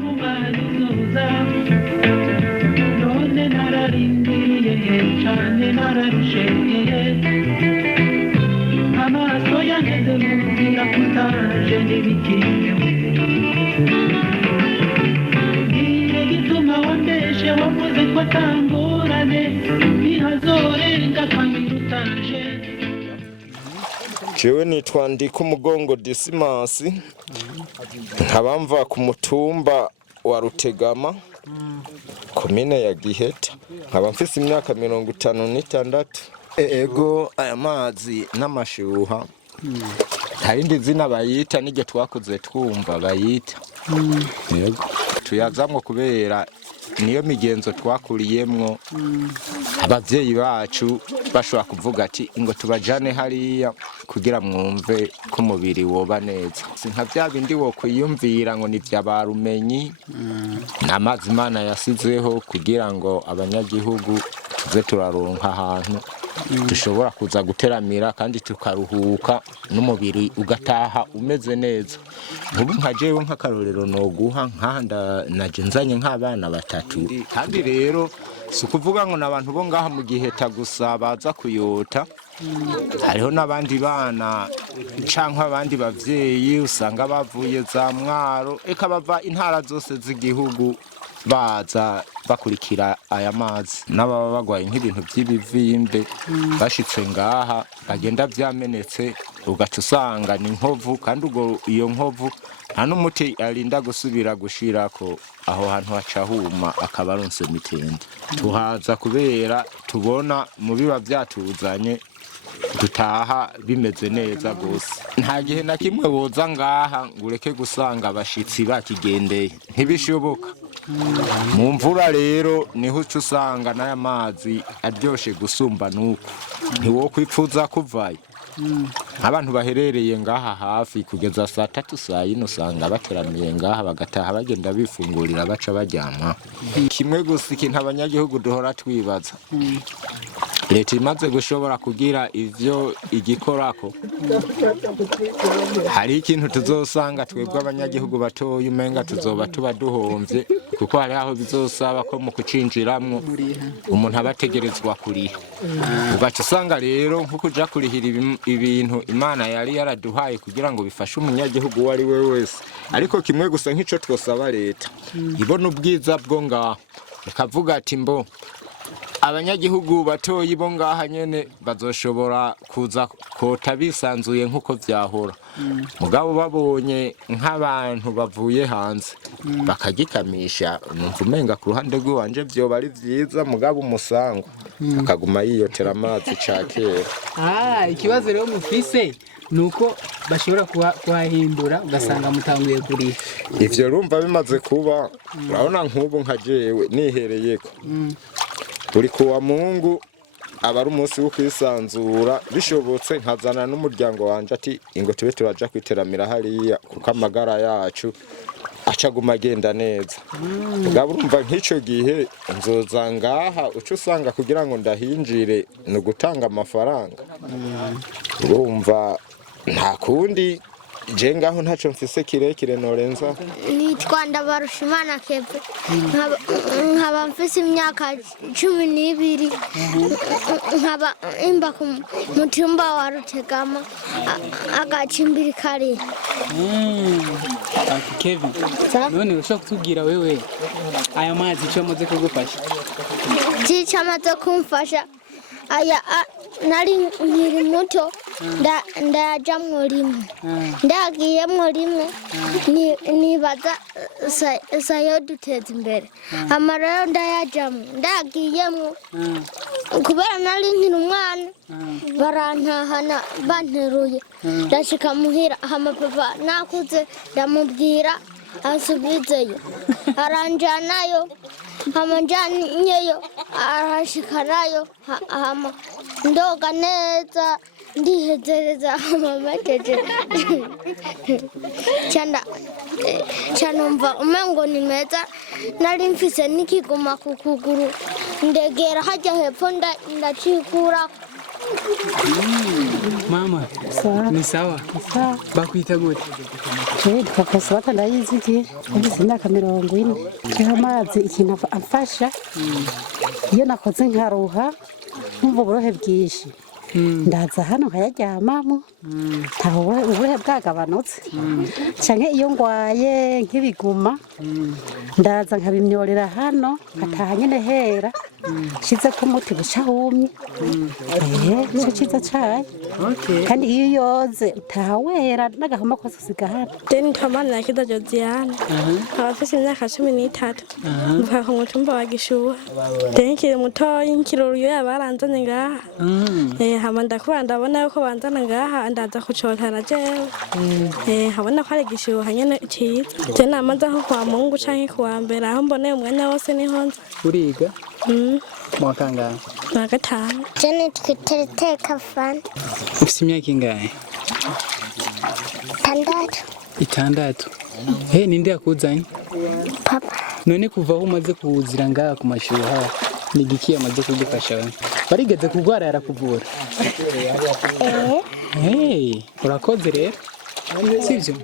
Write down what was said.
mumaze zoza none nararindiriye cyane nararusheye amaso yageze mu nzira kutaje n'ibikenewe niye gituma wambeshe wavuze ko atangorane ntihazorenga kabiri utaje. Jewe nitwa Ndikumugongo Disimasi nkaba mva ku mutumba wa Rutegama komine ya Giheta nkaba mfise imyaka 56. Ego aya mazi n'amashuha harindi zina bayita nige twakuze twumva bayita yego tuyazamwo kubera niyo migenzo twakuriyemwo abavyeyi bacu bashobora kuvuga ati ngo tubajane hariya kugira mwumve ko umubiri woba neza sinka bya bindi wo kwiyumvira ngo ni vyabarumenyi n'amazi Imana yasizeho kugira ngo abanyagihugu tuze turaronka ahantu dushobora kuza guteramira kandi tukaruhuka n'umubiri ugataha umeze neza. Ubu nkajewe nk'akarorero no guha nkanda naje nzanye nk'abana batatu kandi rero sukuvuga ngo nabantu bo ngaha mu Giheta gusa baza kuyota hariho nabandi bana canka abandi bavyeyi usanga bavuye za Mwaro eka bava intara zose z'igihugu baza bakurikira aya mazi n'ababa bagwaye nk'ibintu by'ibivimbe bashitse ngaha bagenda vyamenetse ugaca usanga ni nkovu kandi ubwo iyo nkovu nta n'umuti arinda gusubira gushirako aho hantu hacahuma akabaronse mitende tuhaza kubera tubona mu biba vyatuzanye dutaha bimeze neza gose nta gihe na kimwe boza ngaha ngureke gusanga abashitsi bakigendeye ntibishoboka. Mu mvura rero niho usanga n'aya mazi aryoshe gusumba nuko ntiwo kwipfuza kuvayo abantu baherereye ngaha hafi kugeza saa 3 saa 4 usanga bateramiye ngaha bagataha bagenda bifungurira baca baryama. Kimwe gusa ikintu abanyagihugu duhora twibaza leta imaze gushobora kugira ivyo igikorako hari ikintu tuzosanga twebwe abanyagihugu batoye umenga tuzoba tuba duhomvye kuko hari aho bizosaba ko mu kucinjiramwo umuntu abategerezwa kuriha ugaca usanga rero nko kuja kurihira ibintu Imana yari yaraduhaye kugira ngo bifashe umunyagihugu wari we wese. Ariko kimwe gusa nk'ico twosaba leta ibona ubwiza bwo ngaho ikavuga ati mbo abanyagihugu batoyi bo ngaha nyene bazoshobora kuza kota bisanzuye nkuko vyahora mugabo babonye nk'abantu bavuye hanze bakagikamisha numva umenga ku ruhande rw'iwanje vyo bari vyiza mugabo umusango akaguma yiyotera amazi cakera. Ikibazo rero mufise nuko bashobora kuhahindura ugasanga mutanguye kuriha ivyo rumva bimaze kuba urabona nk'ubu nkajewe nihereyeko buri kuwa Mungu abari umunsi wo kwisanzura bishobotse nkazana n'umuryango wanje ati ingo tube turaja kwiteramira hariya kuko amagara yacu acaguma agenda neza. Mugabo urumva nk'ico gihe nzoza ngaha uco usanga kugira ngo ndahinjire no gutanga amafaranga urumva nta kundi je ngaho ntaco mfise kirekire norenza. Nitwa Ndabarushimana Keve nkaba mfise imyaka 12 nkaba imba ku mutumba wa Rutegama agacimbiri kare. Keve none ushaka kutubwira wewe aya mazi cyo amaze kugufasha? Cyo amaze kumfasha aya nari nkiri muto ndajamwo rimwe ndagiyemwo rimwe nibaza sayo duteza imbere amarero ndayajamwo ndagiyemwo kubera nari nkiri umwana barantahana banteruye ndashika muhira hama papa nakuze ndamubwira asubizeyo aranjanayo hamanjanyeyo arashikanayo hama ndoga neza ndihezereza amameteje cyanumva umengo ni meza nari mfise nikiguma ku kuguru ndegera hajya hepfo ndacikura Mama, ni sawa? Sawa. Bakwita gute? Profesa watandayizi iki ugize imyaka 40 cyo amazi ikintu amfasha iyo nakoze nkaruha numva uburohe bwinshi ndaza hano nkayaryamamo ntaho uburohe bwagabanutse canke iyo ngwaye nk'ibiguma ndaza nkabimyorera hano nkataha nyene hera shize ko umuti buca humye cyo ciza caye kandi iyo yoze utaha wera n'agahoma kose usigahana Deni Tomani na Kida Josiane abafise imyaka 13 mvuka ku mutumba wa Gishuha Deni kiri mutoyi nkiruru yabaranzanye ngaha hama ndakubanda ndabona yuko banzana ngaha ndaza kucotana jewe habona ko ari Gishuha nyene ciza je namaze nko kwa Mungu canke kwa mbere aho mboneye umwanya wose nihonze uriga mwakangahe na gatanu jene twiteka fana ufise imyaka ingahe 6 ninde yakuzanye papa none kuva aho umaze kuwuzira ngaha ku Mashuha ni giki yamaze kugufasha we barigeze kugwara yarakuvura urakoze rero sivyo